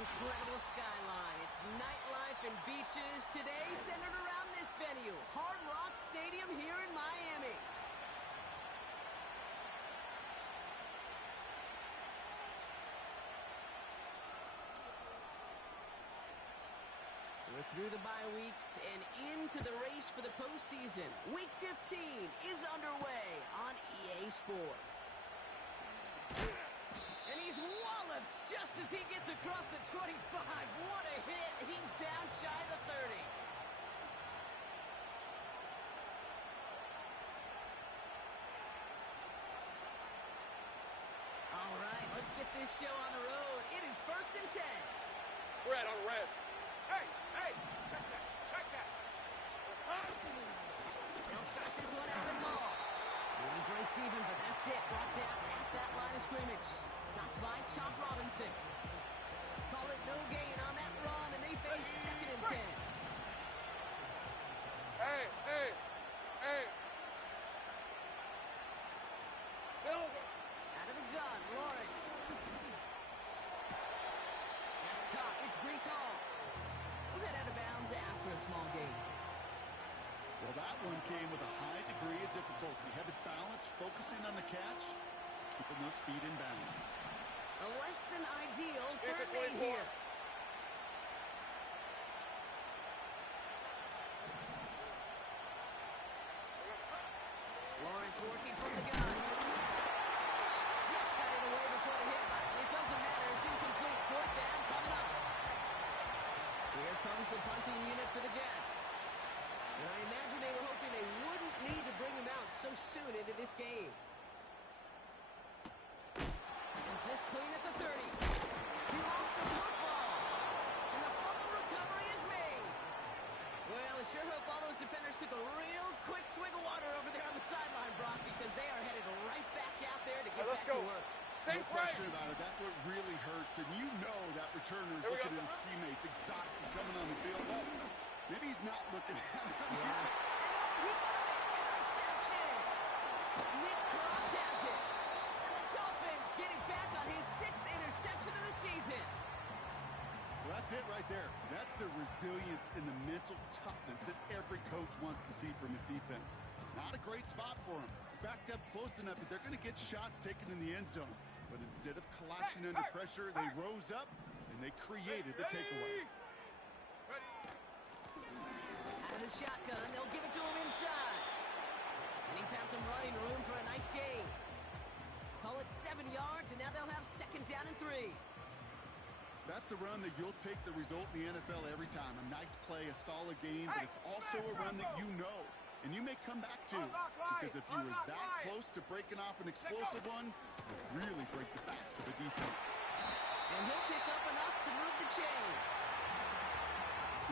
incredible skyline. It's nightlife and beaches. Today centered around this venue, Hard Rock Stadium here in Miami. We're through the bye weeks and into the race for the postseason. Week 15 is underway on EA Sports. And he's walloped just as he gets across the 25. What a hit. He's down shy of the 30. All right, let's get this show on the road. It is 1st and 10. Red on red. Hey, check that. They'll start this one out at ball. He breaks even, but that's it. Brought down at that line of scrimmage. Stopped by Chop Robinson. Call it no gain on that run, and they face 2nd and 10. Hey. Silver. Out of the gun, Lawrence. That's caught. It's Breece Hall. We'll head out of bounds after a small gain. Well, that one came with a high degree of difficulty. Had to balance focusing on the catch, keeping those feet in bounds. A less than ideal 3rd and 8 here. Lawrence working from the gun. Just got it away before the hit, but it doesn't matter. It's incomplete. 4th down coming up. Here comes the punting unit for the Jets. And I imagine they were hoping they wouldn't need to bring him out so soon into this game. Is this clean at the 30? He lost the football. And the fumble recovery is made. Well, I sure hope all those defenders took a real quick swig of water over there on the sideline, Brock, because they are headed right back out there to get back to work. No question about it. That's what really hurts. And you know that returner is looking at his teammates exhausted coming on the field. Well, maybe he's not looking at him. Yeah. And he got it! Interception! Nick Cross has it. And the Dolphins getting back on his 6th interception of the season. Well, that's it right there. That's the resilience and the mental toughness that every coach wants to see from his defense. Not a great spot for him. Backed up close enough that they're going to get shots taken in the end zone. But instead of collapsing under pressure, they rose up and they created the takeaway. Out of the shotgun, they'll give it to him inside. And he found some running room for a nice gain. Call it 7 yards, and now they'll have 2nd down and 3. That's a run that you'll take the result in the NFL every time. A nice play, a solid game, but it's also a run that you know and you may come back to. Because if you were that close to breaking off an explosive one, you'll really break the backs of the defense. And he'll pick up enough to move the chains.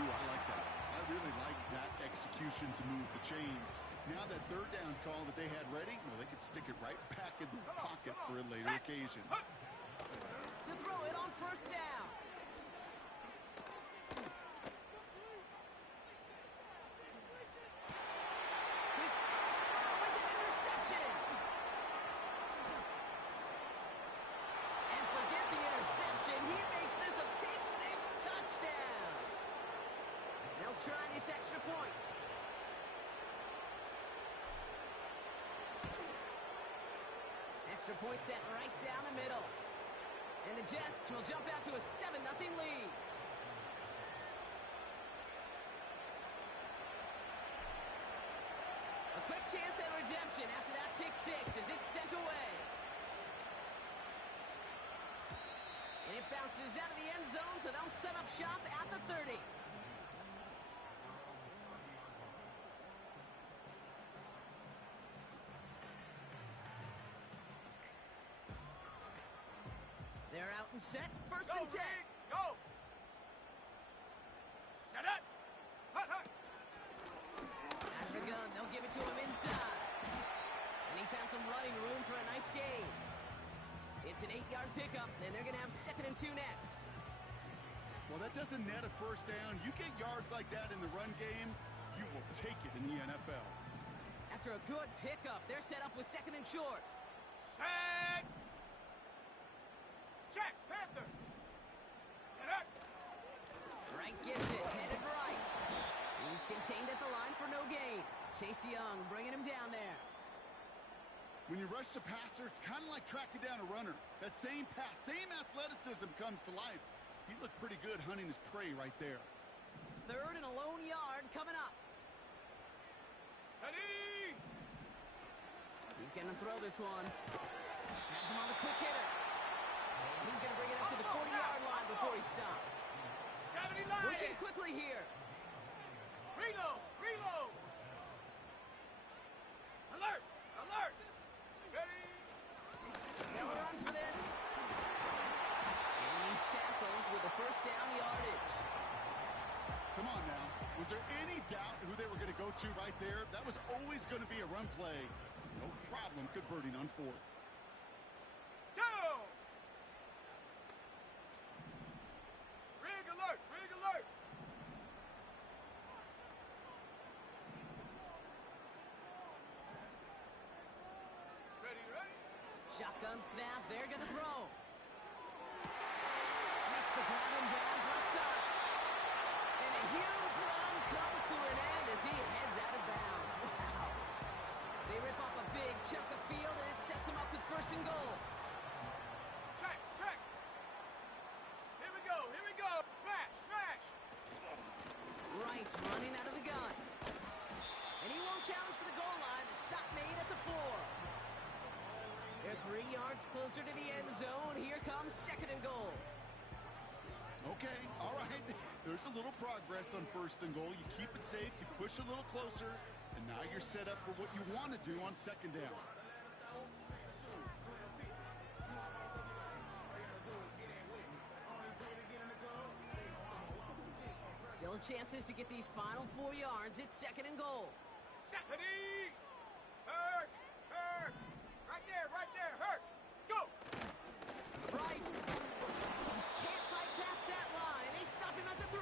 Ooh, I like that. I really like that execution to move the chains. Now that 3rd down call that they had ready, well, they could stick it right back in the pocket for a later occasion. To throw it on 1st down. His first throw was an interception. And forget the interception. He makes this a pick 6 touchdown. They'll try this extra point. Extra point set right down the middle. And the Jets will jump out to a 7-0 lead. A quick chance at redemption after that pick 6 as it's sent away. And it bounces out of the end zone, so they'll set up shop at the 30. They're out and set. 1st and 10. Go! Set it! Hut! Out of the gun, they'll give it to him inside. And he found some running room for a nice gain. It's an 8-yard pickup, and they're going to have 2nd and 2 next. Well, that doesn't net a 1st down. You get yards like that in the run game, you will take it in the NFL. After a good pickup, they're set up with 2nd and short. Set! Check, Panther! Get up! Wright gets it, headed right. He's contained at the line for no gain. Chase Young bringing him down there. When you rush the passer, it's kind of like tracking down a runner. That same pass, same athleticism comes to life. He looked pretty good hunting his prey right there. Third and a lone yard coming up. Ready! He's going to throw this one. Has him on the quick hitter. And he's going to bring it up to the 40-yard line before he stops. 70 Working line! quickly here. Reload! Reload! Alert! Alert! Ready! They'll run for this. And he's tackled with the first down yardage. Come on now. Was there any doubt who they were going to go to right there? That was always going to be a run play. No problem converting on fourth. Go! Rig alert! Rig alert! Ready, ready? Shotgun snap. They're going to throw. Makes the grab and bounds left side. And a huge run comes to an end as he heads out of bounds. Wow. They rip off a big chunk of field, and it sets him up with first and goal. Check, check! Here we go, here we go! Smash, smash! Wright running out of the gun. And he won't challenge for the goal line. The stop made at the 4. They're 3 yards closer to the end zone. Here comes second and goal. Okay, all right. There's a little progress on first and goal. You keep it safe, you push a little closer, and now you're set up for what you want to do on second down. Still chances to get these final 4 yards. It's second and goal. Ready! Hurt! Hurt! Right there, hurt! Go! Right. Can't fight past that line. They stop him at the 3.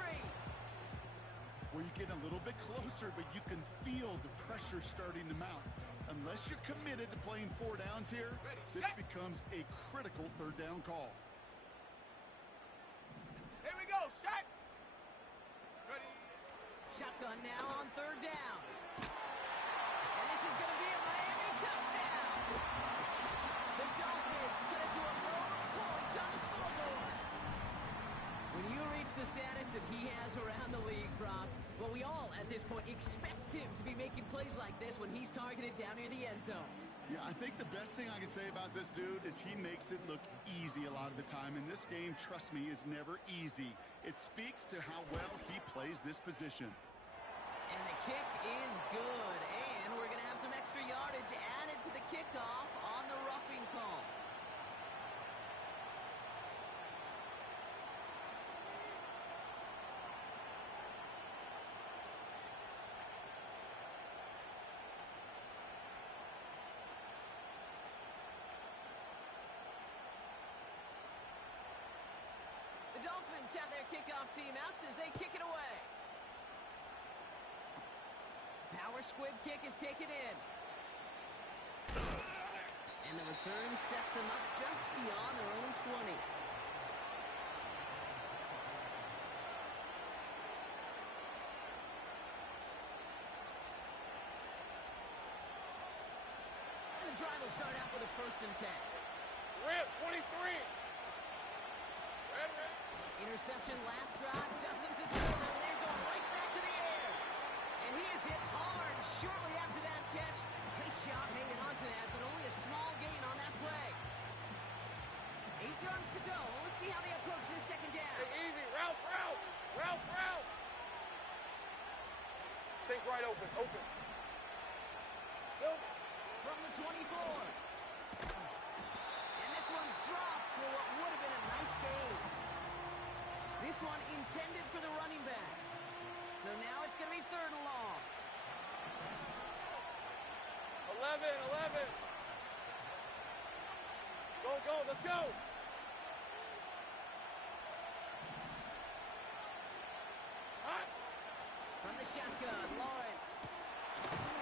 Where you get a little bit closer, but you can feel the pressure starting to mount. Unless you're committed to playing 4 downs here, this becomes a critical third down call. Here we go, set! Ready? Shotgun now on third down. And this is going to be a Miami touchdown. The Dolphins cut it to a row of points on the scoreboard. When you reach the status that he has around the league, Brock, well, we all at this point expect him to be making plays like this when he's targeted down near the end zone. Yeah, I think the best thing I can say about this dude is he makes it look easy a lot of the time. And this game, trust me, is never easy. It speaks to how well he plays this position. And the kick is good. And we're going to have some extra yardage added to the kickoff on the roughing call. The Dolphins have their kickoff team out as they kick it away. Power squib kick is taken in. And the return sets them up just beyond their own 20. And the drive will start out with a 1st and 10. Rip, 23. Red. Interception last drive doesn't deter them. They're going right back to the air. And he is hit hard shortly after that catch. Great job hanging on to that, but only a small gain on that play. 8 yards to go. Let's see how they approach this second down. Hey, easy. Route. Take right open. Silver. From the 24. And this one's dropped for what would have been a nice gain. This one intended for the running back. So now it's going to be 3rd and long. 11. Go, let's go. Hot. From the shotgun, Lawrence.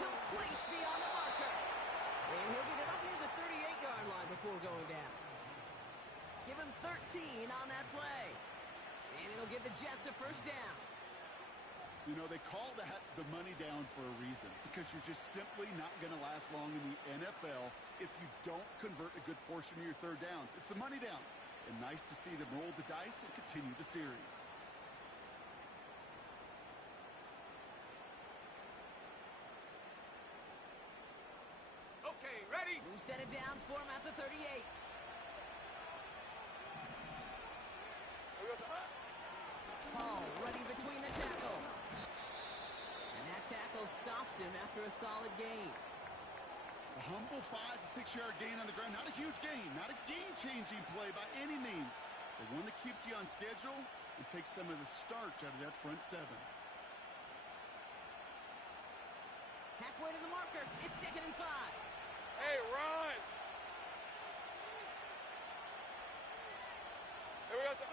Complete beyond the marker. And he'll get it up near the 38-yard line before going down. Give him 13 on that play. And it'll give the Jets a first down. You know, they call that the money down for a reason, because you're just simply not going to last long in the NFL if you don't convert a good portion of your third downs. It's the money down. And nice to see them roll the dice and continue the series. Okay, ready? New set of downs for him at the 38. Here we go. Paul running between the tackles. And that tackle stops him after a solid gain. A humble 5 to 6 yard gain on the ground. Not a huge gain, not a game-changing play by any means, but one that keeps you on schedule and takes some of the starch out of that front seven. Halfway to the marker. It's 2nd and 5. Hey, run! Here we go.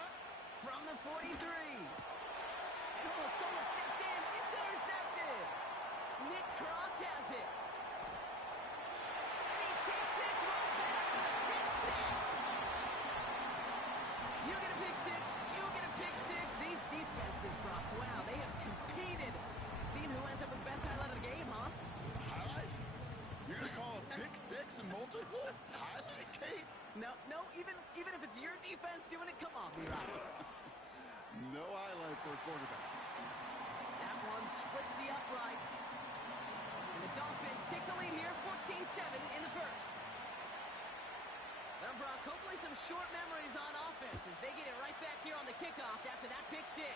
From the 43. And almost someone stepped in. It's intercepted. Nick Cross has it. And he takes this one back for the pick six. You get a pick six. You get a pick six. These defenses, Brock, wow, they have competed. Seeing who ends up with the best highlight of the game, huh? Highlight? You're going to call a pick six and multiple? Highlight, Kate? No, even if it's your defense doing it, come on, B-Rock. No highlight for a quarterback. That one splits the uprights. And the Dolphins take the lead here, 14-7 in the first. Well, Brock, hopefully some short memories on offense as they get it right back here on the kickoff after that pick six.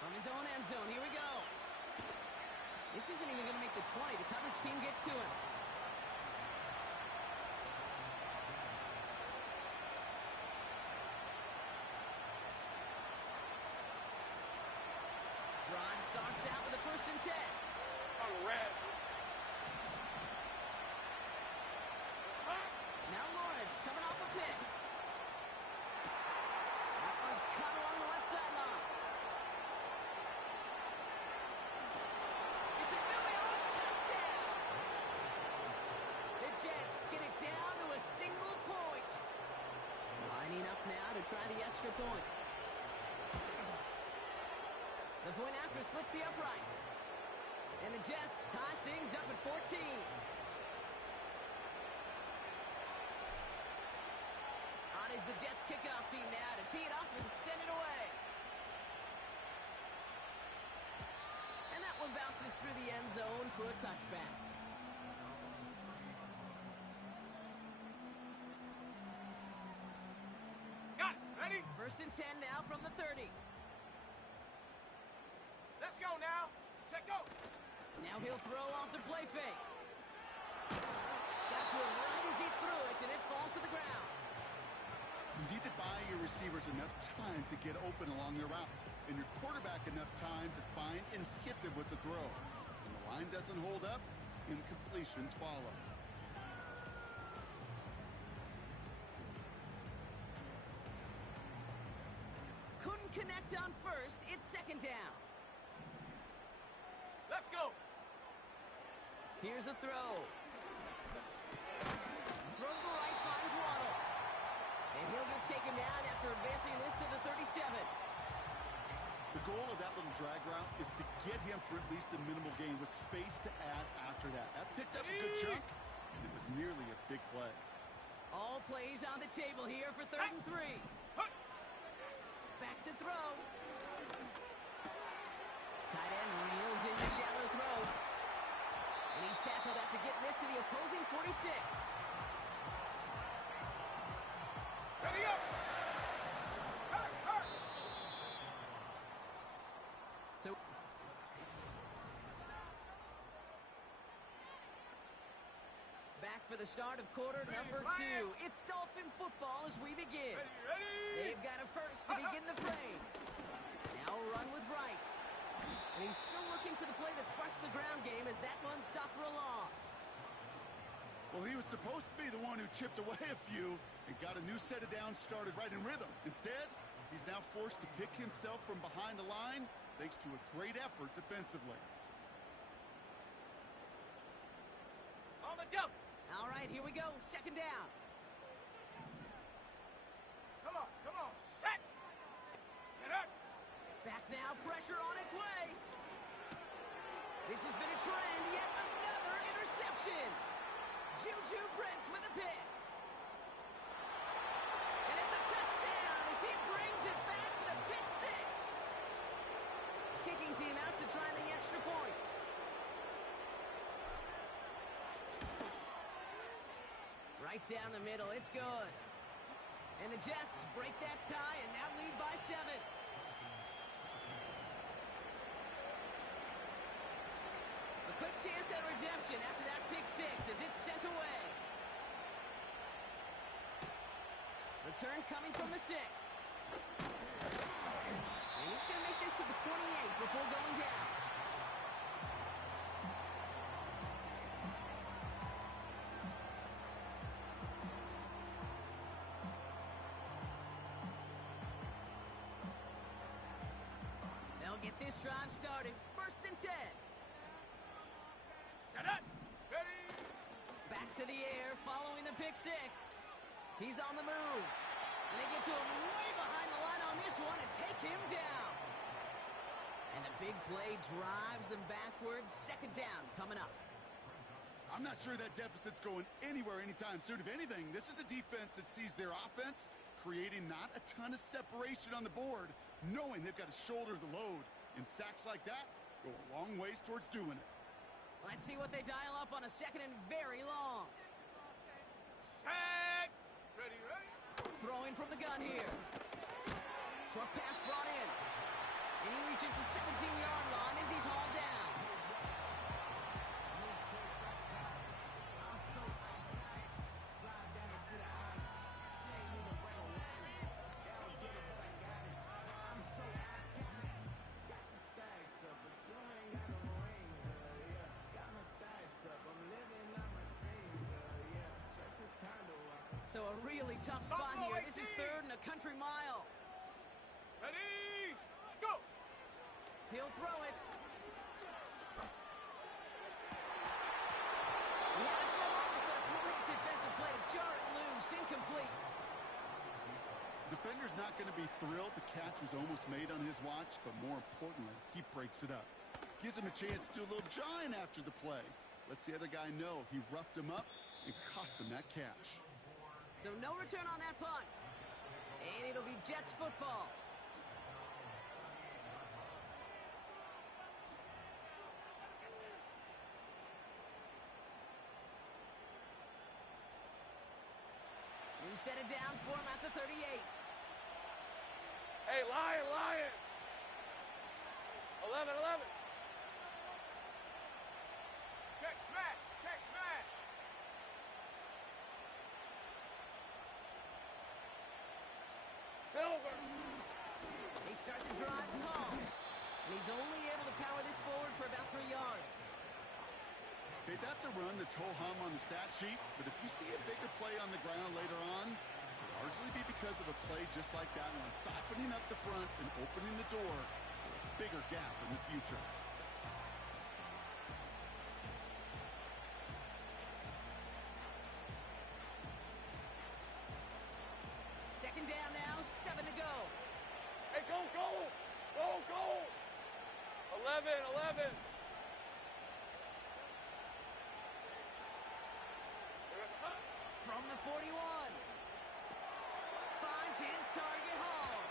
From his own end zone, here we go. This isn't even going to make the 20. The coverage team gets to him. Drive starts out with a 1st and 10. On red. Now Lawrence coming off a pick. That one's cut along the left sideline. It's a million touchdown. The Jets get it down to a single point. Lining up now to try the extra point. The point after splits the uprights. And the Jets tie things up at 14. On is the Jets kickoff team now to tee it up and send it away. And that one bounces through the end zone for a touchback. Got it. Ready? 1st and 10 now from the 30. Let's go now. Check go. Now he'll throw off the play fake. Got to it right as he threw it, and it falls to the ground. You need to buy your receivers enough time to get open along their route, and your quarterback enough time to find and hit them with the throw. When the line doesn't hold up, incompletions follow. Couldn't connect on 1st. It's 2nd down. Let's go. Here's a throw. Throw to the right, finds Waddle. And he'll get taken down after advancing this to the 37. The goal of that little drag route is to get him for at least a minimal gain with space to add after that. That picked up a good chunk, and it was nearly a big play. All plays on the table here for 3rd and 3. Back to throw. Tight end reels in the shallow throw. And he's tackled after getting this to the opposing 46. Ready up. Hurt. So back for the start of quarter number 2. It's Dolphin football as we begin. Ready. They've got a first to begin the frame. Now a run with Wright. And he's still looking for the play that sparks the ground game as that one stopped for a loss. Well, he was supposed to be the one who chipped away a few and got a new set of downs started right in rhythm. Instead, he's now forced to pick himself from behind the line thanks to a great effort defensively. On the jump. All right, here we go. 2nd down. Come on. now, pressure on its way. This has been a trend, yet another interception. Juju Brents with a pick. And it's a touchdown as he brings it back for the pick six. Kicking team out to try the extra points. Right down the middle, it's good. And the Jets break that tie and now lead by 7. A quick chance at redemption after that pick six as it's sent away. Return coming from the 6. And he's going to make this to the 28 before going down. They'll get this drive started. 1st and 10. Set up. Ready. Back to the air following the pick six. He's on the move. And they get to him way behind the line on this one and take him down. And the big play drives them backwards. 2nd down coming up. I'm not sure that deficit's going anywhere anytime soon. If anything, this is a defense that sees their offense creating not a ton of separation on the board, knowing they've got to shoulder the load. And sacks like that go a long ways towards doing it. Let's see what they dial up on a 2nd and very long. Sack. Ready, ready. Throwing from the gun here. Short pass brought in. And he reaches the 17-yard line as he's hauled down. So a really tough spot here. This is 3rd and a country mile. Ready. Go. He'll throw it. He had it for a moment, but a great defensive play to jar it loose. Incomplete. Defender's not going to be thrilled the catch was almost made on his watch, but more importantly, he breaks it up. Gives him a chance to do a little jawing after the play. Lets the other guy know he roughed him up and cost him that catch. So no return on that punt. And it'll be Jets football. New set of downs for him at the 38. Hey, Lion. 11. Check smash. Check smash. Silver. They start the drive home. And he's only able to power this forward for about 3 yards. Okay, that's a run that's ho-hum on the stat sheet, but if you see a bigger play on the ground later on, it'll largely be because of a play just like that one, softening up the front and opening the door for a bigger gap in the future. Second down now, 7 to go. Hey, go. 11. From the 41. Finds his target home.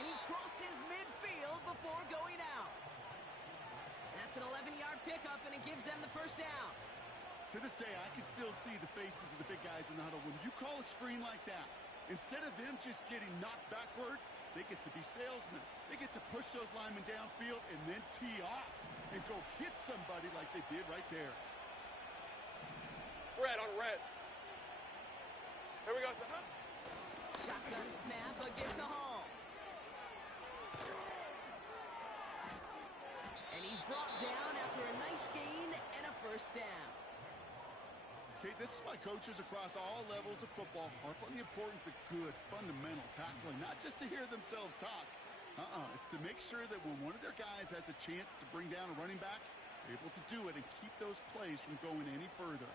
And he crosses midfield before going out. That's an 11-yard pickup, and it gives them the 1st down. To this day, I can still see the faces of the big guys in the huddle. When you call a screen like that, instead of them just getting knocked backwards, they get to be salesmen. They get to push those linemen downfield and then tee off and go hit somebody like they did right there. Red on red. Here we go. Shotgun snap, a gift to Hall. And he's brought down after a nice gain and a 1st down. Okay, this is why coaches across all levels of football harp on the importance of good, fundamental tackling, not just to hear themselves talk. It's to make sure that when one of their guys has a chance to bring down a running back, they're able to do it and keep those plays from going any further.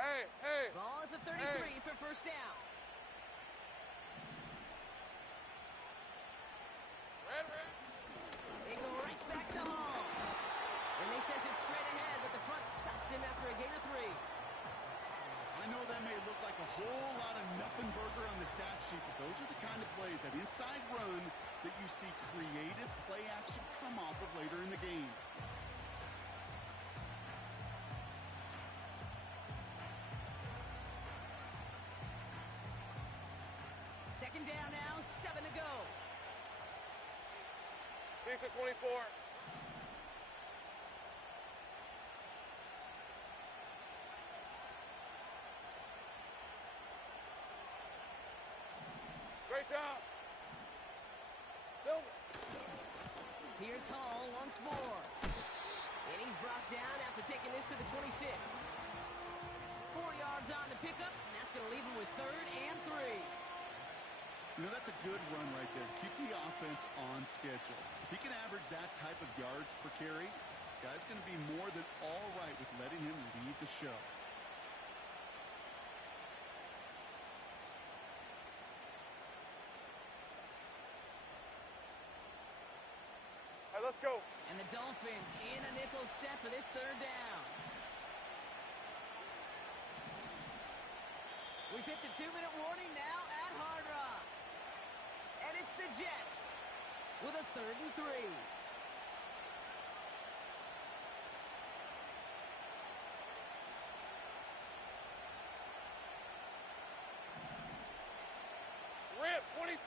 Hey. Ball at the 33 for 1st down. know that may look like a whole lot of nothing burger on the stat sheet, but those are the kind of plays, that inside run, that you see creative play action come off of later in the game. Second down now, 7 to go. Piece of 24. Great job. Silver. Here's Hall once more. And he's brought down after taking this to the 26. 4 yards on the pickup, and that's going to leave him with 3rd and 3. You know, that's a good run right there. Keep the offense on schedule. If he can average that type of yards per carry, this guy's going to be more than all right with letting him lead the show. All right, let's go. And the Dolphins in a nickel set for this 3rd down. We've hit the 2-minute warning now at Hard Rock. And it's the Jets with a 3rd and 3. Rip, 23.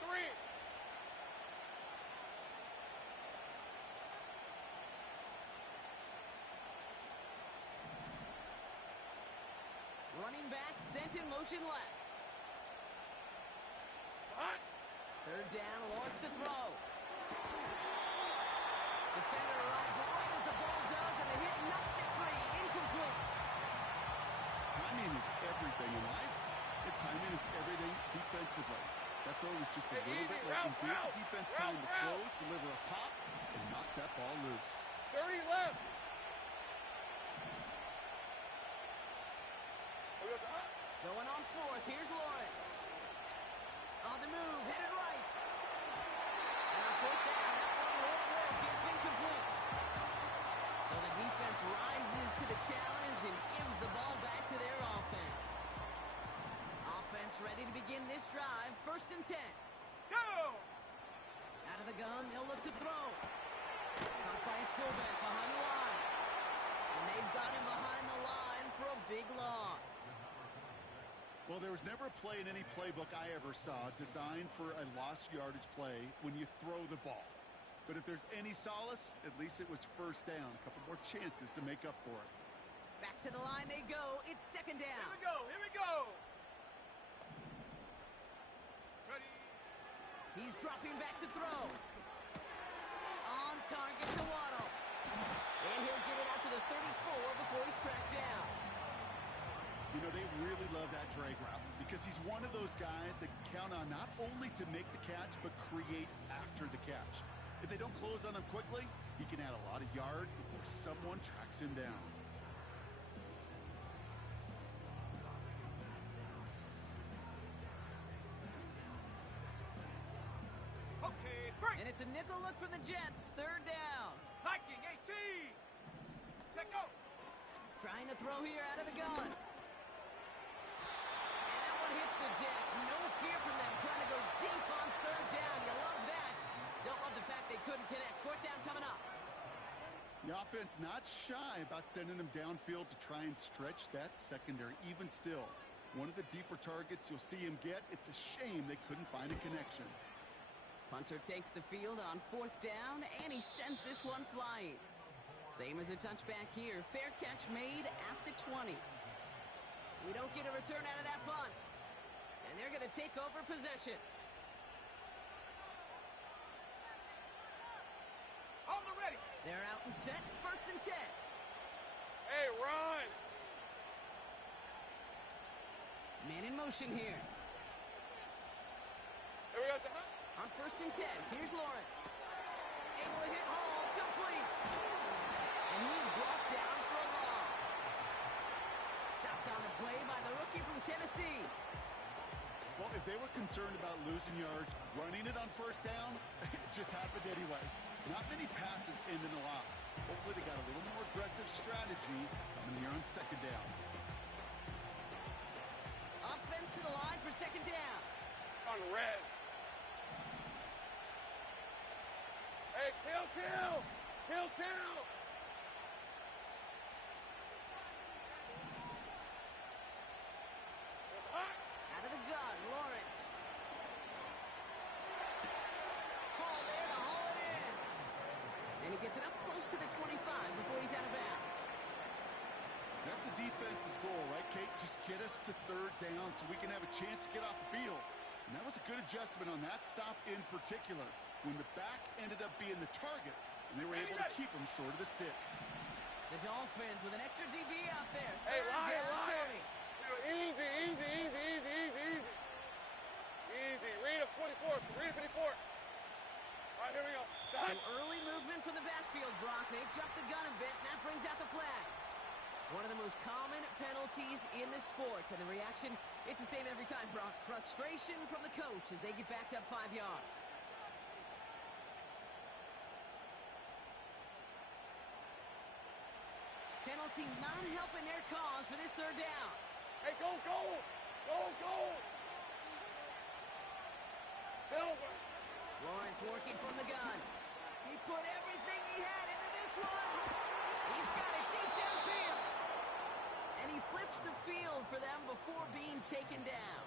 Running back sent in motion left. Hot. 3rd down, Lawrence to throw. Defender arrives right as the ball does, and the hit knocks it free. Incomplete. Timing is everything in life, and timing is everything defensively. That throw was just a little bit late and gave the defense time to close, deliver a pop, and knock that ball loose. 30 left. Who goes up? Going on 4th, here's Lawrence. On the move, headed right. And on 4th down, that one won't work. It's incomplete. So the defense rises to the challenge and gives the ball back to their offense. Offense ready to begin this drive. 1st and 10. Go! Out of the gun, they'll look to throw. Caught by his fullback behind the line. And they've got him behind the line for a big loss. Well, there was never a play in any playbook I ever saw designed for a lost yardage play when you throw the ball. But if there's any solace, at least it was 1st down. A couple more chances to make up for it. Back to the line they go. It's 2nd down. Here we go, here we go! Ready? He's dropping back to throw. On target to Waddle. And he'll get it out to the 34 before he's tracked down. You know, they really love that drag route because he's one of those guys that count on not only to make the catch, but create after the catch. If they don't close on him quickly, he can add a lot of yards before someone tracks him down. Okay, break! And it's a nickel look from the Jets. 3rd down. Hiking 18! Check out! Trying to throw here out of the gun. And that one hits the deck. No fear from them. Trying to go deep on 3rd down. You love that. Don't love the fact they couldn't connect. 4th down coming up. The offense not shy about sending him downfield to try and stretch that secondary. Even still, one of the deeper targets you'll see him get. It's a shame they couldn't find a connection. Punter takes the field on 4th down, and he sends this one flying. Same as a touchback here. Fair catch made at the 20. We don't get a return out of that punt. And they're going to take over possession. On the ready! They're out and set. 1st and 10. Hey, run! Man in motion here. Here we go, son. On 1st and 10, here's Lawrence. Able to hit Hall, complete. And he's brought down for a loss. Stopped on the play by the rookie from Tennessee. Well, if they were concerned about losing yards, running it on 1st down, it just happened anyway. Not many passes end in a loss. Hopefully they got a little more aggressive strategy coming here on 2nd down. to the line for second down. On red. Hey, kill! Kill! It's hot. Out of the gun, Lawrence. Hauled in, haul it in. And he gets it up close to the 25 before he's out of bounds. That's a defense's goal, right, Kate? Just get us to third down so we can have a chance to get off the field. And that was a good adjustment on that stop in particular, when the back ended up being the target, and they were able to keep him short of the sticks. The Dolphins with an extra DB out there. Hey, Third Lion! down, Tony. Easy. Easy. Read a 54. Read a 54. All right, here we go. Some early movement from the backfield, Brock. They've jumped the gun a bit, and that brings out the flag. One of the most common penalties in the sport, and the reaction, it's the same every time, Brock. Frustration from the coach as they get backed up 5 yards. Penalty not helping their cause for this third down. Hey, go! Silver. Lawrence working from the gun. He put everything he had into this one. He's got it deep downfield. And he flips the field for them before being taken down.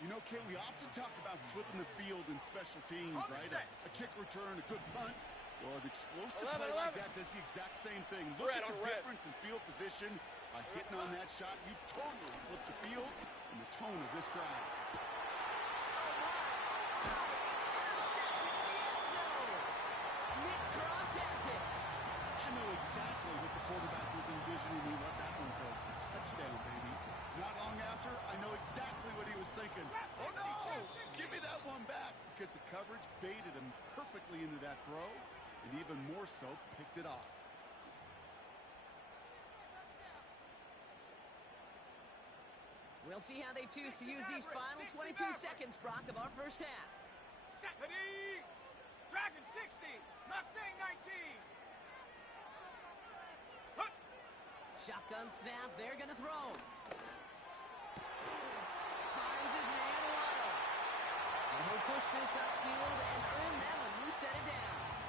You know, Kate, we often talk about flipping the field in special teams, right? A kick return, a good punt. Well, an explosive play like that does the exact same thing. Look at the difference in field position. By hitting on that shot, you've totally flipped the field and the tone of this drive. Oh my, it's intercepted in the end zone. Nick Cross has it. I know exactly what the quarterback was envisioning when he let that one go. Touchdown, baby. Not long after, I know exactly what he was thinking. Oh no! Give me that one back! Because the coverage baited him perfectly into that throw, and even more so, picked it off. We'll see how they choose to use these final 22 seconds, Brock, of our first half. Ready. Dragon 60. Mustang 19. Hut. Shotgun snap, they're gonna throw. Finds his man Waddle. And he'll push this upfield and earn them a new set of downs.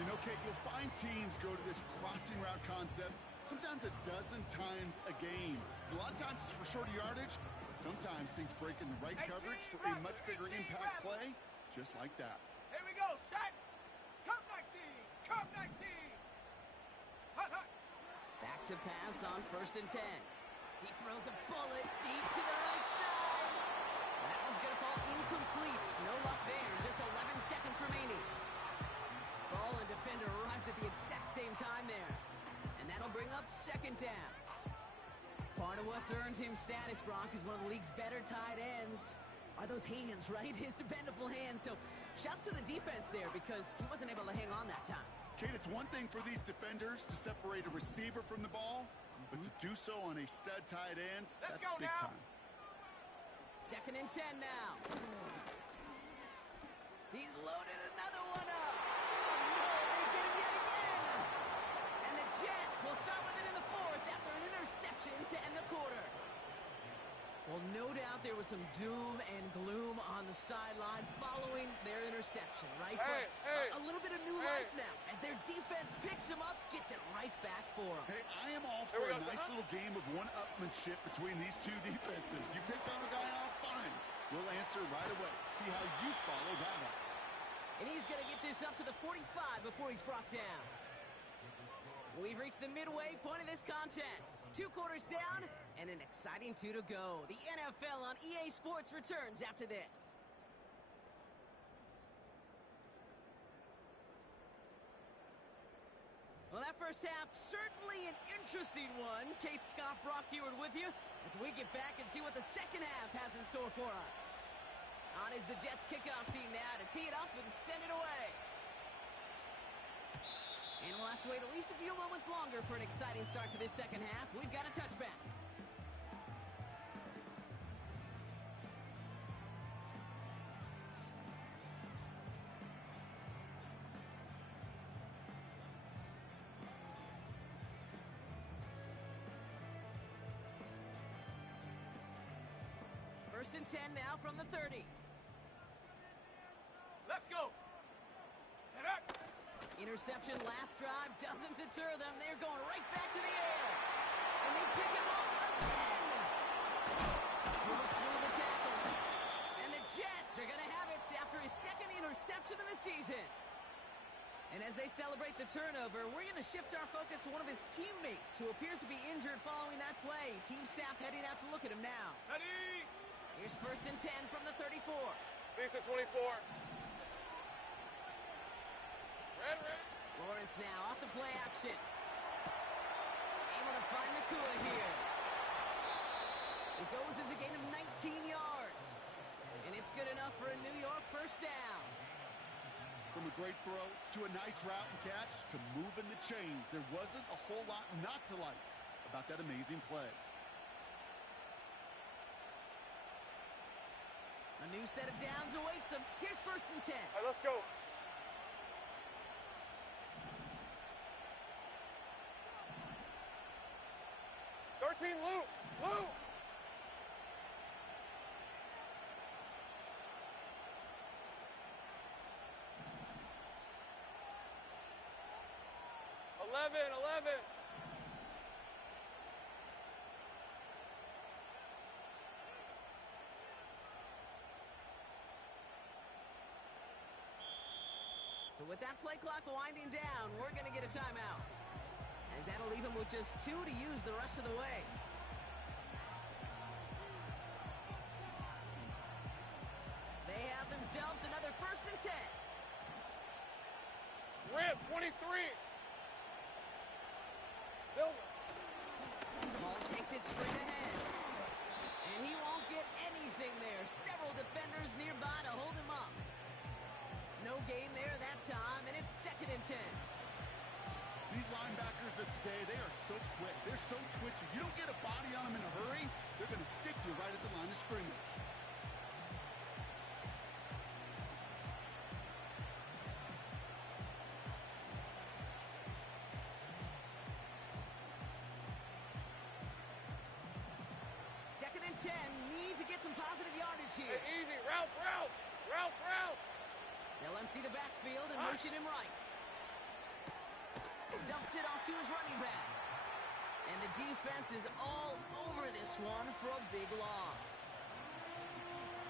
You know, Kate, you'll find teams go to this crossing route concept sometimes a dozen times a game. A lot of times it's for shorter yardage, but sometimes things break in the right coverage for a much bigger impact play, just like that. Here we go. Set. Come 19. Come 19. Hut. Back to pass on 1st and 10. He throws a bullet deep to the right side. That one's going to fall incomplete. No luck there. Just 11 seconds remaining. Ball and defender arrived at the exact same time there. And that'll bring up 2nd down. Part of what's earned him status, Brock, is one of the league's better tight ends. Are those hands, right? His dependable hands. So shouts to the defense there because he wasn't able to hang on that time. Kate, it's one thing for these defenders to separate a receiver from the ball, but to do so on a stud tight end, that's big time. 2nd and 10 now. He's loaded another one up. Oh, no, they get him yet again. And the Jets will start with it in the 4th after an interception to end the quarter. Well, no doubt there was some doom and gloom on the sideline following their interception, right? Hey, a little bit of new life now as their defense picks him up, gets it right back for him. Hey, I am all for a nice little game of one-upmanship between these two defenses. You picked on a guy off, fine. We'll answer right away. See how you follow that up. And he's going to get this up to the 45 before he's brought down. We've reached the midway point of this contest. 2 quarters down and an exciting 2 to go. The NFL on EA Sports returns after this. Well, that first half, certainly an interesting one. Kate, Scott, Brock Ewart with you as we get back and see what the second half has in store for us. On is the Jets kickoff team now to tee it up and send it away. And we'll have to wait at least a few moments longer for an exciting start to this second half. We've got a touchback. First and 10 now from the 30. Let's go. Get up. Interception last drive doesn't deter them. They're going right back to the air. And they pick him up again. Broke through the tackle. And the Jets are going to have it after his second interception of the season. And as they celebrate the turnover, we're going to shift our focus to one of his teammates who appears to be injured following that play. Team staff heading out to look at him now. Ready. Here's first and 10 from the 34. Decent 24. Red. Lawrence now off the play action. Able to find Nakua here. It goes as a gain of 19 yards. And it's good enough for a New York first down. From a great throw to a nice route and catch to moving the chains, there wasn't a whole lot not to like about that amazing play. A new set of downs awaits him. Here's first and 10. All right, let's go. Luke. 11. So with that play clock winding down, we're going to get a timeout. As that'll leave him with just 2 to use the rest of the way. They have themselves another first and 10. Rip, 23. Silver. Ball takes it straight ahead. And he won't get anything there. Several defenders nearby to hold him up. No gain there that time, and it's second and 10. These linebackers of today, they are so quick. They're so twitchy. You don't get a body on them in a hurry, they're going to stick you right at the line of scrimmage. Second and 10, need to get some positive yardage here. Hey, easy, route. They'll empty the backfield and motion him right. Dumps it off to his running back. And the defense is all over this one for a big loss.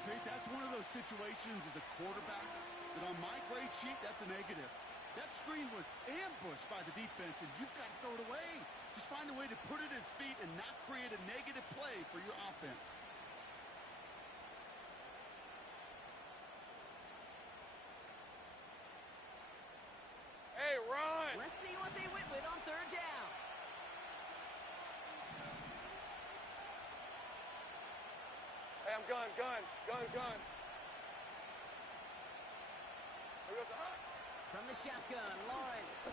Kate, that's one of those situations as a quarterback that on my grade sheet, that's a negative. That screen was ambushed by the defense, and you've got to throw it away. Just find a way to put it at his feet and not create a negative play for your offense. Hey, run. Let's see what they went with on third down. Hey, I'm gun. Here goes the hunt. From the shotgun, Lawrence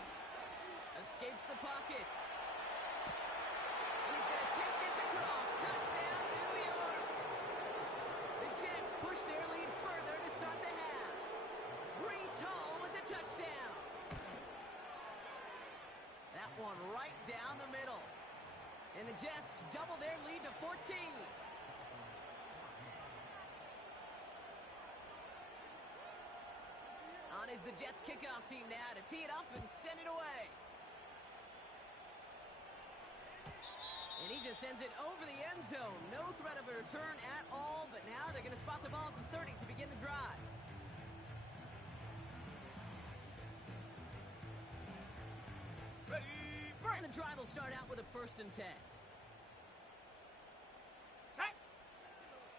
escapes the pocket. And he's going to take this across. Touchdown, New York. The Jets push their lead further to start the half. Breece Hall with the touchdown. That one right down the middle. And the Jets double their lead to 14. On is the Jets kickoff team now to tee it up and send it away. And he just sends it over the end zone. No threat of a return at all, but now they're going to spot the ball at the 30 to begin the drive. And the drive will start out with a first and 10. Set.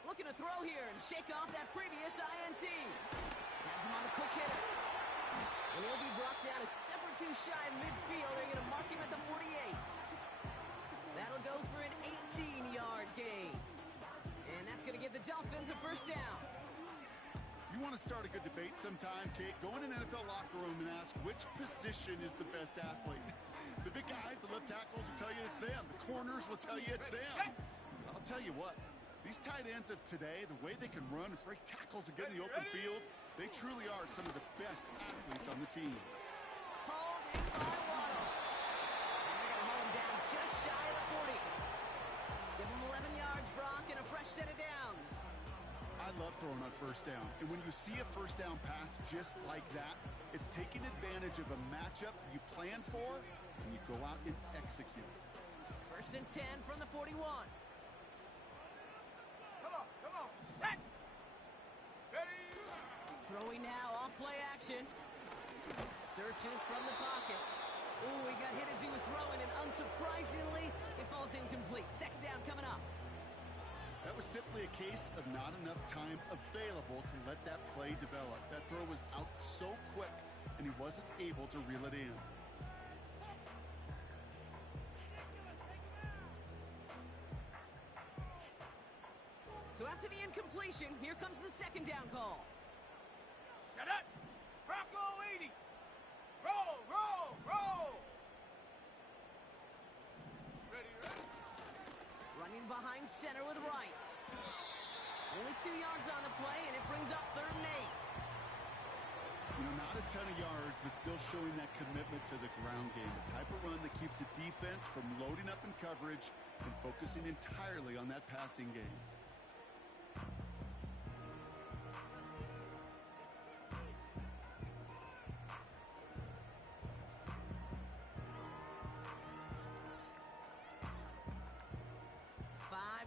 Looking to throw here and shake off that previous INT. Has him on the quick hitter. And he'll be brought down a step or two shy of midfield. They're going to mark him at the 48. That'll go for an 18-yard gain. And that's going to give the Dolphins a first down. You want to start a good debate sometime, Kate? Go in an NFL locker room and ask which position is the best athlete. The big guys, the left tackles will tell you it's them. The corners will tell you it's them. I'll tell you what, these tight ends of today, the way they can run and break tackles and get in the open field, they truly are some of the best athletes on the team. Hauled in by Waddle. And they're going to haul him down just shy of the 40. Give him 11 yards, Brock, and a fresh set of downs. I love throwing on first down. And when you see a first down pass just like that, it's taking advantage of a matchup you plan for, and you go out and execute. 1st and 10 from the 41. Come on, set! Ready? Throwing now, off play action. Searches from the pocket. Ooh, he got hit as he was throwing, and unsurprisingly, it falls incomplete. 2nd down coming up. That was simply a case of not enough time available to let that play develop. That throw was out so quick, and he wasn't able to reel it in. So after the incompletion, here comes the 2nd down call. Set up! Bronco 80! Roll! Ready? Running behind center with Wright. Only 2 yards on the play, and it brings up 3rd and 8. You know, not a ton of yards, but still showing that commitment to the ground game. The type of run that keeps the defense from loading up in coverage and focusing entirely on that passing game.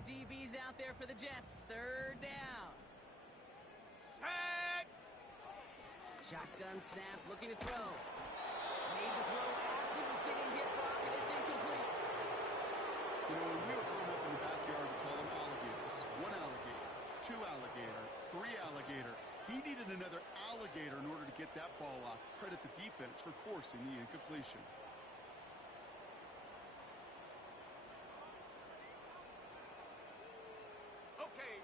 DBs out there for the Jets. 3rd down. Set! Shotgun snap, looking to throw. Made the throw as he was getting hit, Brock, and it's incomplete. You know, when we were growing up in the backyard, we called them alligators. 1 alligator, 2 alligator, 3 alligator. He needed another alligator in order to get that ball off. Credit the defense for forcing the incompletion.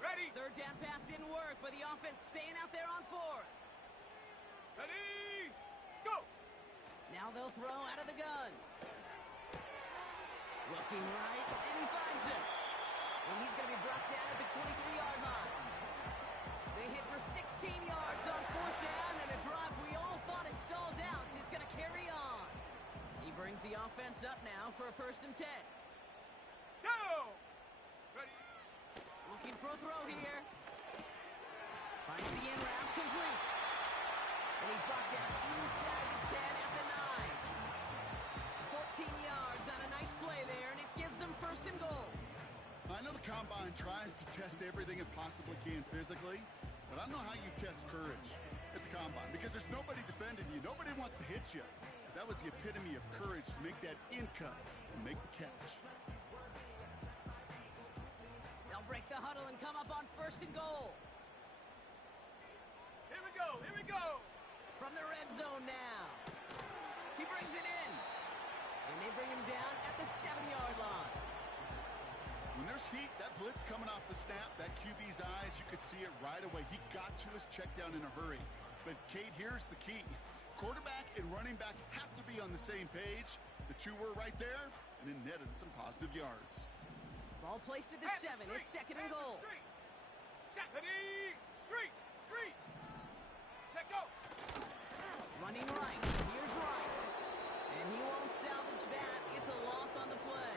Ready? 3rd down pass didn't work, but the offense staying out there on 4th. Ready? Go! Now they'll throw out of the gun. Looking right, and he finds him. And he's going to be brought down at the 23-yard line. They hit for 16 yards on 4th down, and a drive we all thought had stalled out is going to carry on. He brings the offense up now for a 1st and 10. Go! Ready? Looking for a throw here. Finds the in route, complete. And he's brought down inside the 10 at the 9. 14 yards on a nice play there, and it gives them 1st and goal. I know the Combine tries to test everything it possibly can physically, but I don't know how you test courage at the Combine, because there's nobody defending you. Nobody wants to hit you. That was the epitome of courage to make that in cut and make the catch. They'll break the huddle and come up on 1st and goal. Here we go! From the red zone now. He brings it in. And they bring him down at the 7-yard line. When there's heat, that blitz coming off the snap, that QB's eyes, you could see it right away. He got to his check down in a hurry. But, Kate, here's the key. Quarterback and running back have to be on the same page. The two were right there, and it netted some positive yards. Ball placed at the 7. It's 2nd and goal. Ready? Street! Check go! Running right. Here's Wright. And he won't salvage that. It's a loss on the play.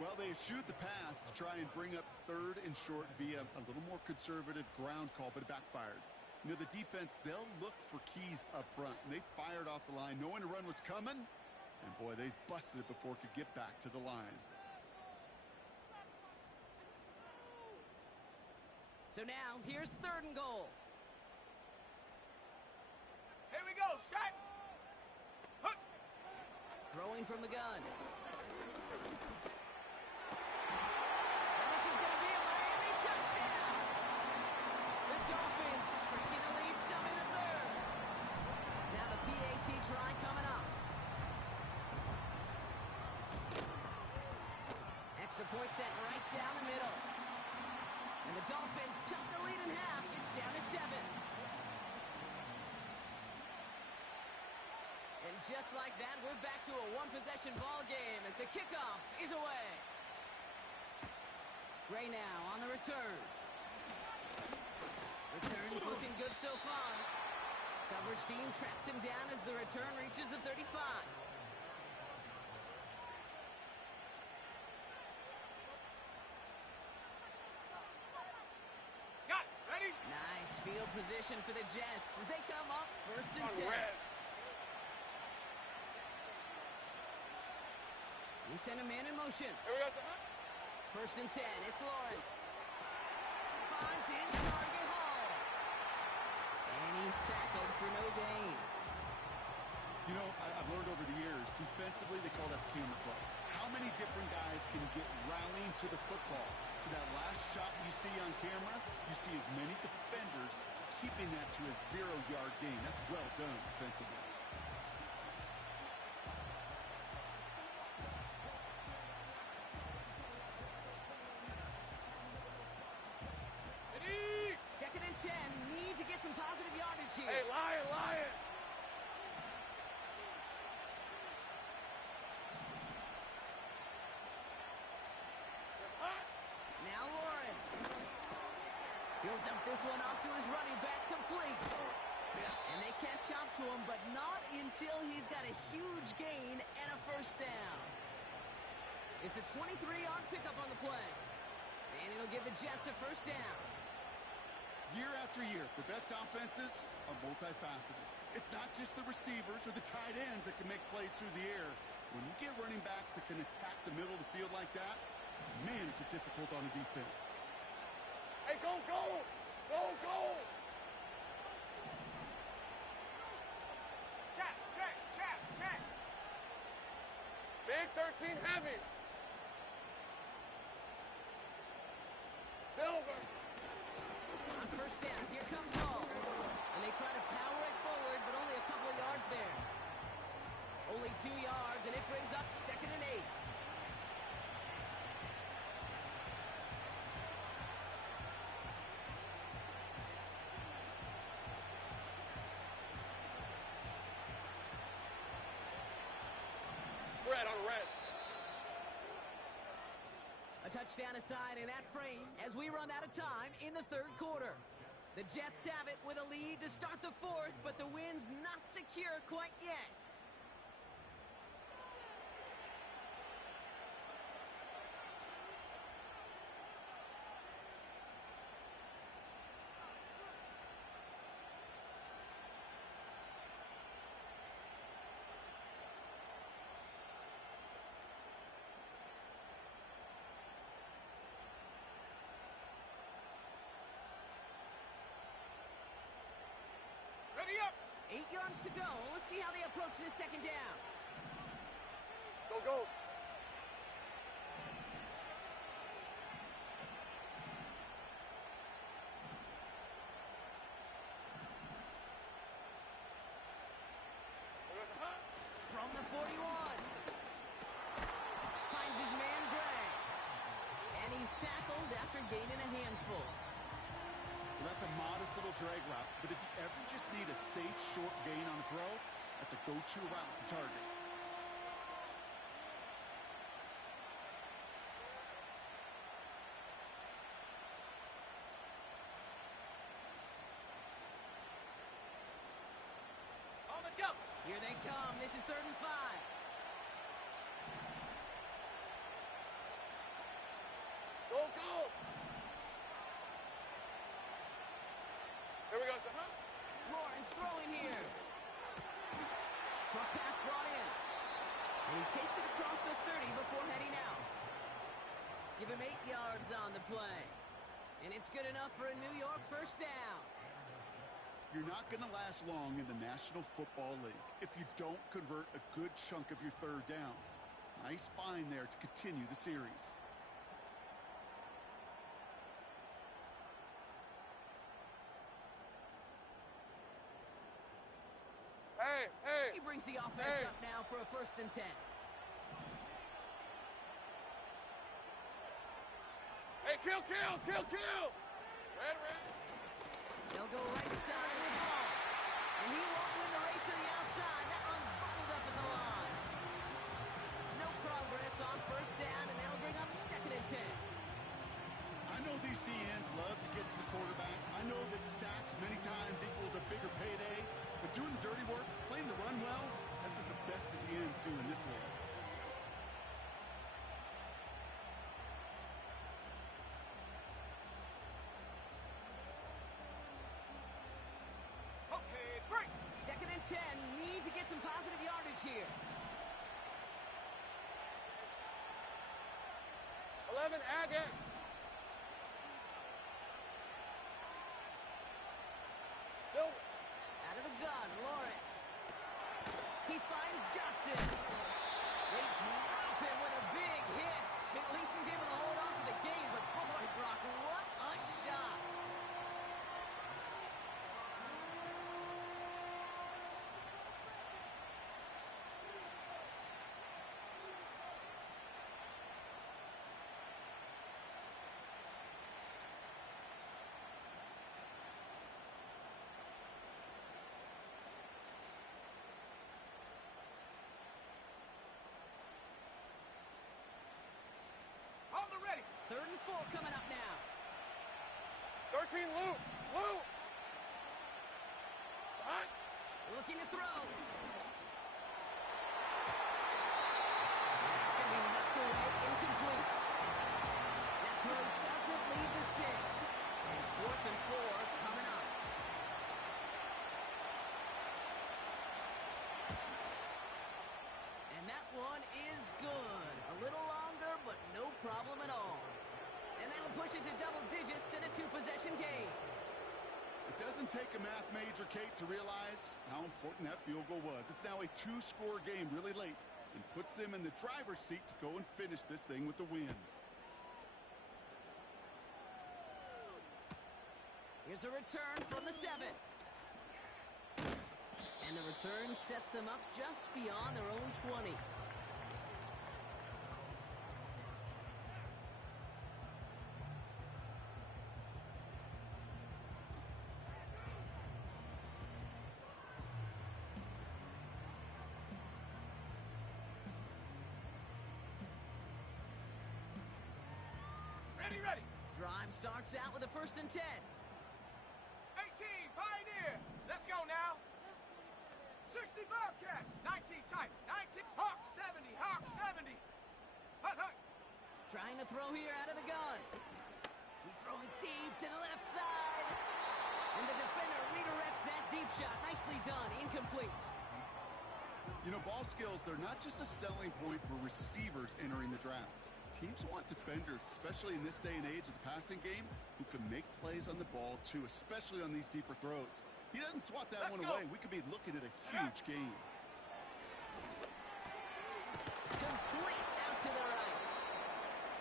Well, they eschewed the pass to try and bring up 3rd and short via a little more conservative ground call, but it backfired. You know, the defense, they'll look for keys up front, and they fired off the line knowing the run was coming, and boy, they busted it before it could get back to the line. So now, here's 3rd and goal. Here we go! Shot! Hook! Throwing from the gun. And this is going to be a Miami touchdown! The Dolphins shrinking the lead some in the 3rd. Now the PAT try coming up. Extra point set right down the middle. And the Dolphins cut the lead in half. It's down to 7. And just like that, we're back to a one-possession ball game as the kickoff is away. Gray now on the return. Return's looking good so far. Coverage team tracks him down as the return reaches the 35. Got Nice field position for the Jets as they come up first and 10. Red. We send a man in motion. Here we go, son. First and 10. It's Lawrence. Finds his target Hall. And he's tackled for no gain. You know, I've learned over the years, defensively, they call that the camera club. How many different guys can get rallying to the football? So that last shot you see on camera, you see as many defenders keeping that to a 0-yard gain. That's well done defensively. Second and 10. Need to get some positive yardage here. Hey, Lion. Now Lawrence. He'll dump this one off to his running back, complete. And they can't chop to him, but not until he's got a huge gain and a first down. It's a 23-yard pickup on the play. And it'll give the Jets a first down. Year after year, the best offenses are multifaceted. It's not just the receivers or the tight ends that can make plays through the air. When you get running backs that can attack the middle of the field like that, man, is it difficult on a defense. Hey, go! Check. Big 13 heavy. Silver. On first down, here comes Hall. And they try to power it forward, but only a couple of yards there. Only 2 yards, and it brings up second and 8. Red on red. A touchdown aside in that frame as we run out of time in the third quarter. The Jets have it with a lead to start the fourth, but the win's not secure quite yet. Ready up. 8 yards to go. Let's see how they approach this second down. Go. From the 41. Finds his man Gray. And he's tackled after gaining a handful. Well, that's a modest little drag route, but if you ever just need a safe, short gain on a throw, that's a go-to route to target. On the jump. Here they come. This is 3rd and 5. Go. Here we go, son. Lawrence throwing here. Short pass brought in. And he takes it across the 30 before heading out. Give him 8 yards on the play. And it's good enough for a New York first down. You're not going to last long in the National Football League if you don't convert a good chunk of your third downs. Nice find there to continue the series. Hey. He brings the offense up now for a 1st and 10. Hey, kill. Red. They'll go right side with Hall. And he won't win the race to the outside. That one's bottled up at the line. No progress on first down, and they'll bring up 2nd and 10. I know these DNs love to get to the quarterback. I know that sacks many times equals a bigger payday. But doing the dirty work, playing the run well, that's what the best of the ends do in this league. advantage here. 11, add it. Silver. Out of the gun, Lawrence. He finds Johnson. They drop him with a big hit. At least he's able to hold on for the game, but boy, Brock, what a shot. On the ready. 3rd and 4 coming up now. 13, Luke. Luke. Time. Looking to throw. That's going to be knocked away, incomplete. That throw doesn't lead to 6. And 4th and 4 coming up. And that one is good. A little longer, but no problem at all. And that'll push it to double digits in a 2-possession game. It doesn't take a math major, Kate, to realize how important that field goal was. It's now a 2-score game really late and puts them in the driver's seat to go and finish this thing with the win. Here's a return from the 7. And the return sets them up just beyond their own 20. Ready, ready. Drive starts out with a 1st and 10. 18, Pioneer. Let's go now. 60 Bobcats. 19 tight. 19. Hawk 70. Hawk 70. Hut, hut. Trying to throw here out of the gun. He's throwing deep to the left side. And the defender redirects that deep shot. Nicely done. Incomplete. You know, ball skills are not just a selling point for receivers entering the draft. Teams want defenders, especially in this day and age of the passing game, who can make plays on the ball, too, especially on these deeper throws. He doesn't swat that one away. We could be looking at a huge game. Complete out to the right.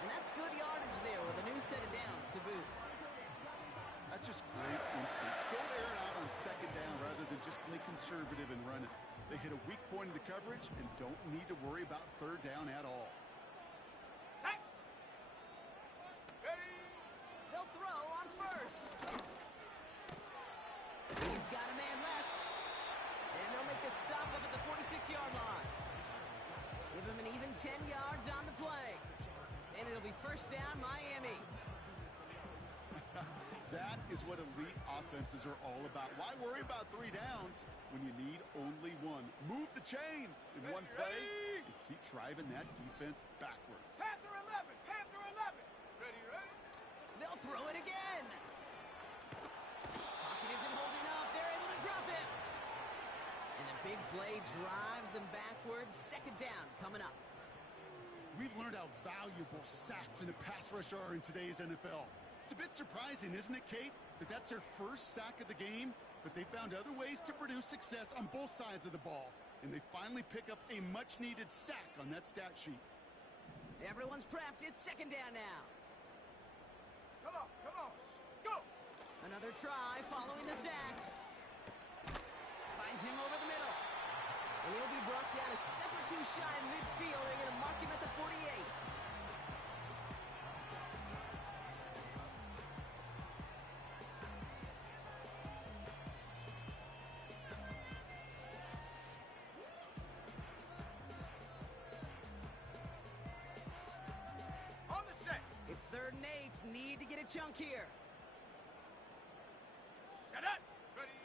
And that's good yardage there with a new set of downs to boot. That's just great instincts. Go air it out on 2nd down rather than just play conservative and run it. They hit a weak point in the coverage and don't need to worry about 3rd down at all. Set. Ready. They'll throw on 1st. He's got a man left. And they'll make the stop up at the 46-yard line. Give him an even 10 yards on the play. And it'll be 1st down, Miami. That is what elite offenses are all about. Why worry about 3 downs when you need only 1? Move the chains in one play and keep driving that defense backwards. Panther 11. Panther 11. Ready, ready. They'll throw it again. Pocket isn't holding up. They're able to drop it. And the big play drives them backwards. 2nd down coming up. We've learned how valuable sacks in a pass rush are in today's NFL. It's a bit surprising, isn't it, Kate, that that's their first sack of the game, but they found other ways to produce success on both sides of the ball, and they finally pick up a much-needed sack on that stat sheet. Everyone's prepped. It's 2nd down now. Come on, come on. Go. Another try following the sack. Finds him over the middle. And he'll be brought down a step or 2 shy of midfield. They're going to mark him at the 48. On the set. It's 3rd and 8. Need to get a chunk here. Set up. Ready.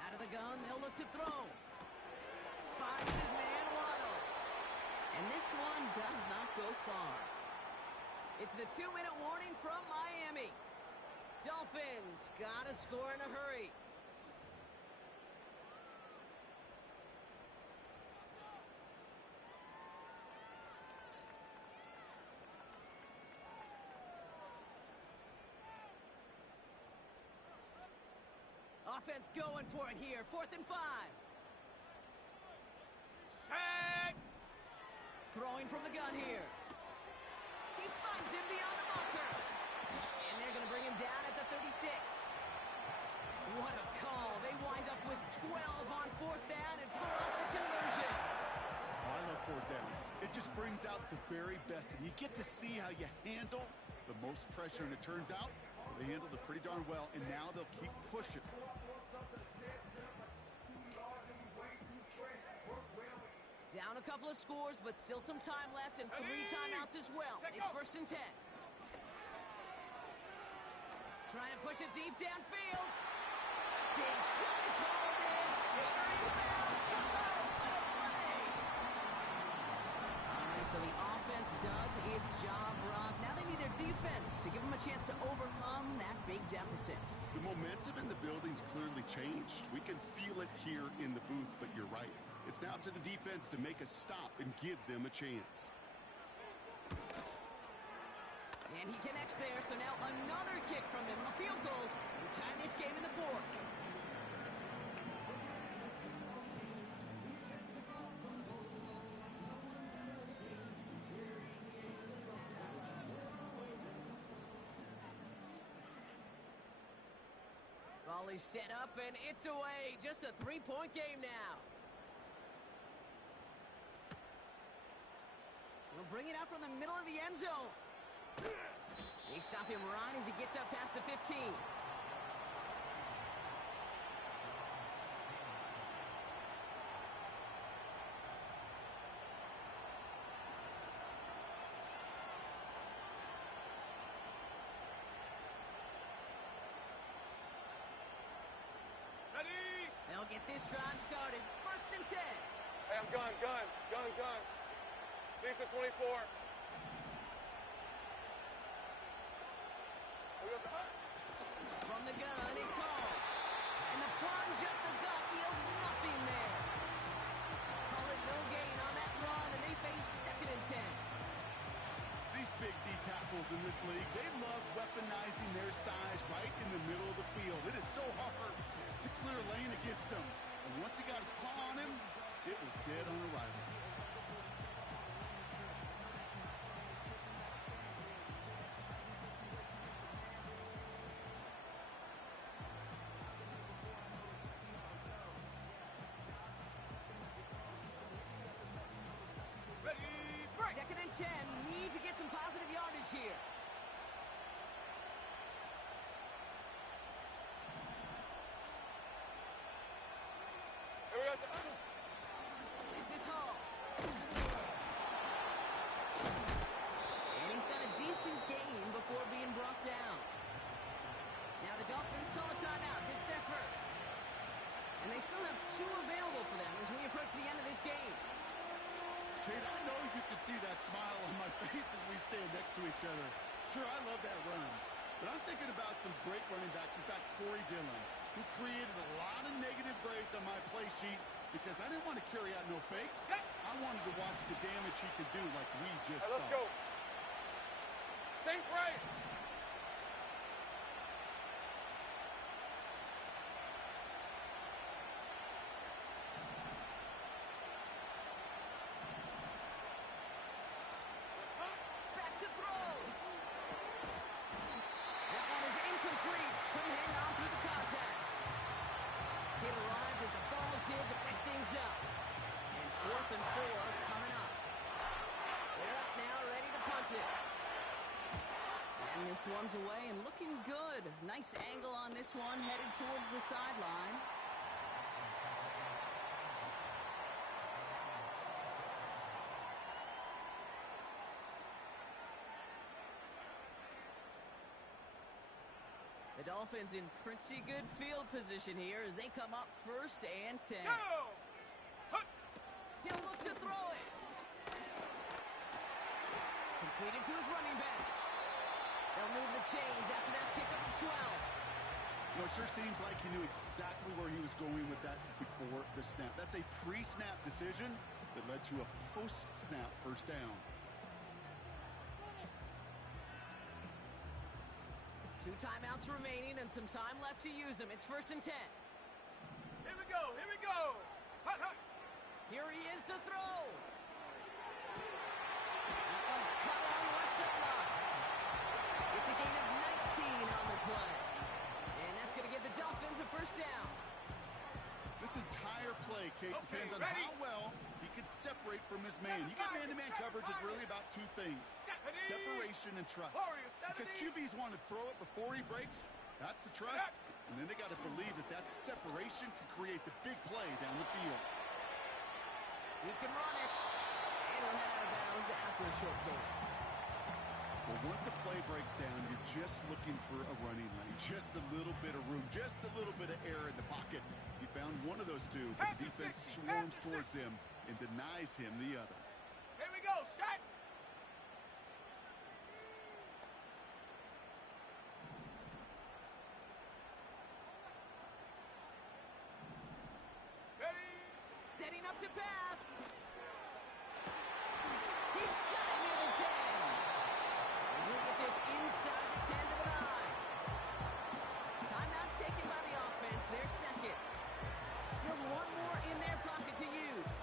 Out of the gun, they'll look to throw. Finds his man, Waddle. And this one does not go far. It's the 2-minute warning from Miami. Dolphins gotta score in a hurry. Offense going for it here. 4th and 5. Set. Throwing from the gun here. He finds him beyond the marker. And they're going to bring him down at the 36. What a call. They wind up with 12 on 4th down and pull off the conversion. I love 4th downs. It just brings out the very best, and you get to see how you handle the most pressure, and it turns out they handled it pretty darn well, and now they'll keep pushing. Down a couple of scores, but still some time left and 3 timeouts as well. It's 1st and 10. Trying to push it deep downfield. Big shot is hauled in. Gainer inbounds. Oh, what a play! All right, so the offense does its job, Rob. Now they need their defense to give them a chance to overcome that big deficit. The momentum in the building's clearly changed. We can feel it here in the booth, but you're right. It's now to the defense to make a stop and give them a chance. And he connects there, so now another kick from him, a field goal. We tie this game in the 4th. Ball is set up, and it's away. Just a 3-point game now. They'll bring it out from the middle of the end zone. They stop him right as he gets up past the 15. Ready. They'll get this drive started. 1st and 10. Hey, I'm gun. Lisa 24. From the gun, it's Hall. And the plunge up the gut yields nothing there. Call it no gain on that run, and they face 2nd and 10. These big D tackles in this league, they love weaponizing their size right in the middle of the field. It is so hard to clear a lane against him. And once he got his paw on him, it was dead on arrival. Ready. Break. 2nd and 10. Need to get some positive yardage here. Here we go. This is Hall. And he's got a decent gain before being brought down. Now the Dolphins call a timeout. It's their first. And they still have 2 available for them as we approach the end of this game. Kate, I know you can see that smile on my face as we stand next to each other. Sure, I love that run. But I'm thinking about some great running backs. In fact, Corey Dillon, who created a lot of negative grades on my play sheet because I didn't want to carry out no fakes. I wanted to watch the damage he could do like we just saw. Let's go. Sink right. Back to throw. That one is incomplete. Couldn't hang on through the contact. It arrived as the ball did to pick things up. And 4th and 4 coming up. They're up now, ready to punt it. And this one's away and looking good. Nice angle on this one, headed towards the sideline. The Dolphins in pretty good field position here as they come up 1st and 10. Go. Hut. He'll look to throw it. Completed to his running back. They'll move the chains after that pickup of 12. You know, it sure seems like he knew exactly where he was going with that before the snap. That's a pre-snap decision that led to a post-snap 1st down. 2 timeouts remaining and some time left to use them. It's 1st and 10. Here we go. Here we go. Hut, hut. Here he is to throw. That one's cut on the left sideline. It's a gain of 19 on the play. And that's going to give the Dolphins a 1st down. This entire play, Kate, depends on how well he can separate from his man. You get man-to-man coverage, it's really about 2 things. Separation and trust. Because QBs want to throw it before he breaks. That's the trust. And then they got to believe that that separation can create the big play down the field. He can run it. And he'll head out of bounds after a short gain. Well, once a play breaks down, you're just looking for a running lane. Just a little bit of room. Just a little bit of air in the pocket. He found one of those 2, but the defense swarms towards him and denies him the other. Here we go. Set. Ready. Setting up to pass. He's got it near the 10. And he'll get this inside the 10 to the 9. Timeout taken by the offense. Their 2nd. Still 1 more in their pocket to use.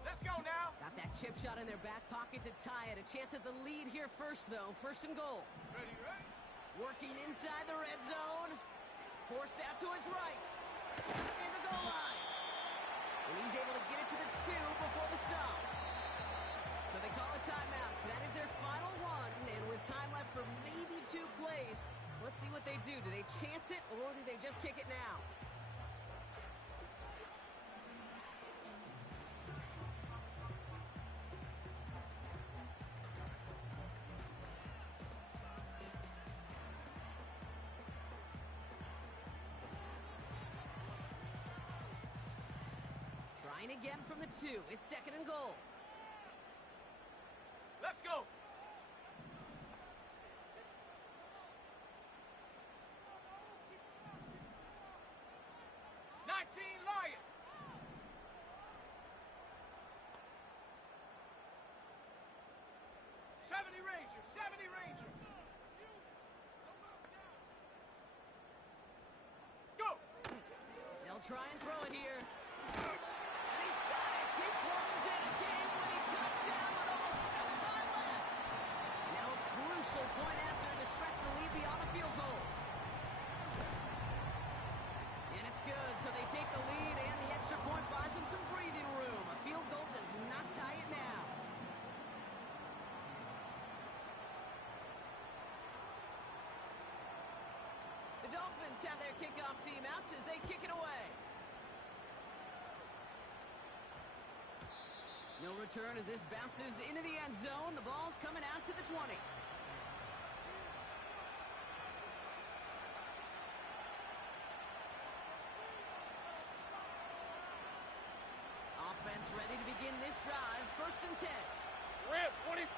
Let's go now. Got that chip shot in their back pocket to tie it. A chance at the lead here first, though. 1st and goal. Ready, ready. Working inside the red zone. Forced out to his right. In the goal line. And he's able to get it to the 2 before the stop. So they call a timeout. So that is their final one. And with time left for maybe 2 plays, let's see what they do. Do they chance it or do they just kick it now? Trying again from the 2. It's 2nd and goal. Let's go. Lion. 70 Ranger, 70 Ranger. Go. They'll try and throw it here. And he's got it. He pulls in a game-winning touchdown with almost no time left. Now a crucial point after to stretch the lead beyond a field goal. And it's good, so they take the lead, and the extra point buys them some breathing room. A field goal does not tie it now. The Dolphins have their kickoff team out as they kick it away. No return as this bounces into the end zone. The ball's coming out to the 20. Offense ready to begin this drive. 1st and 10. Rip, 23.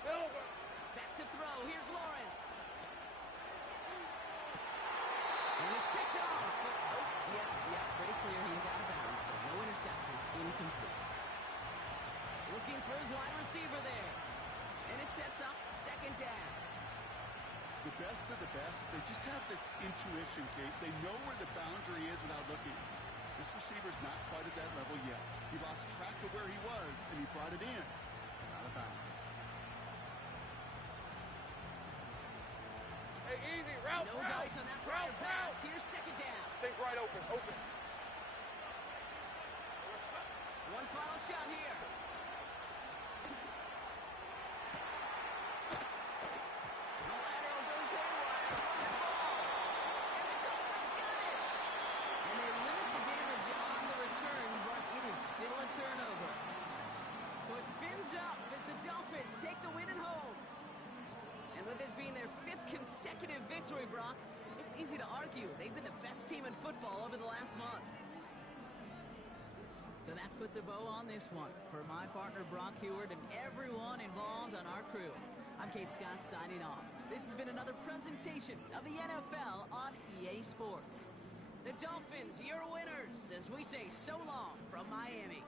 Silver. Back to throw. Here's Lawrence. And it's picked off. But, pretty clear he was out of bounds. So no interception. Incomplete. Looking for his wide receiver there. And it sets up 2nd down. The best of the best, they just have this intuition, Kate. They know where the boundary is without looking. This receiver's not quite at that level yet. He lost track of where he was, and he brought it in. Out of bounds. Hey, easy. Route, No dice on that prior pass. Here's 2nd down. Think right open, open. One final shot here. The lateral goes haywire. Fly ball. And the Dolphins got it. And they limit the damage on the take the win at home. And with this being their 5th consecutive victory, Brock, it's easy to argue they've been the best team in football over the last month. So that puts a bow on this one. For my partner, Brock Heward, and everyone involved on our crew, I'm Kate Scott signing off. This has been another presentation of the NFL on EA Sports. The Dolphins, your winners, as we say so long from Miami.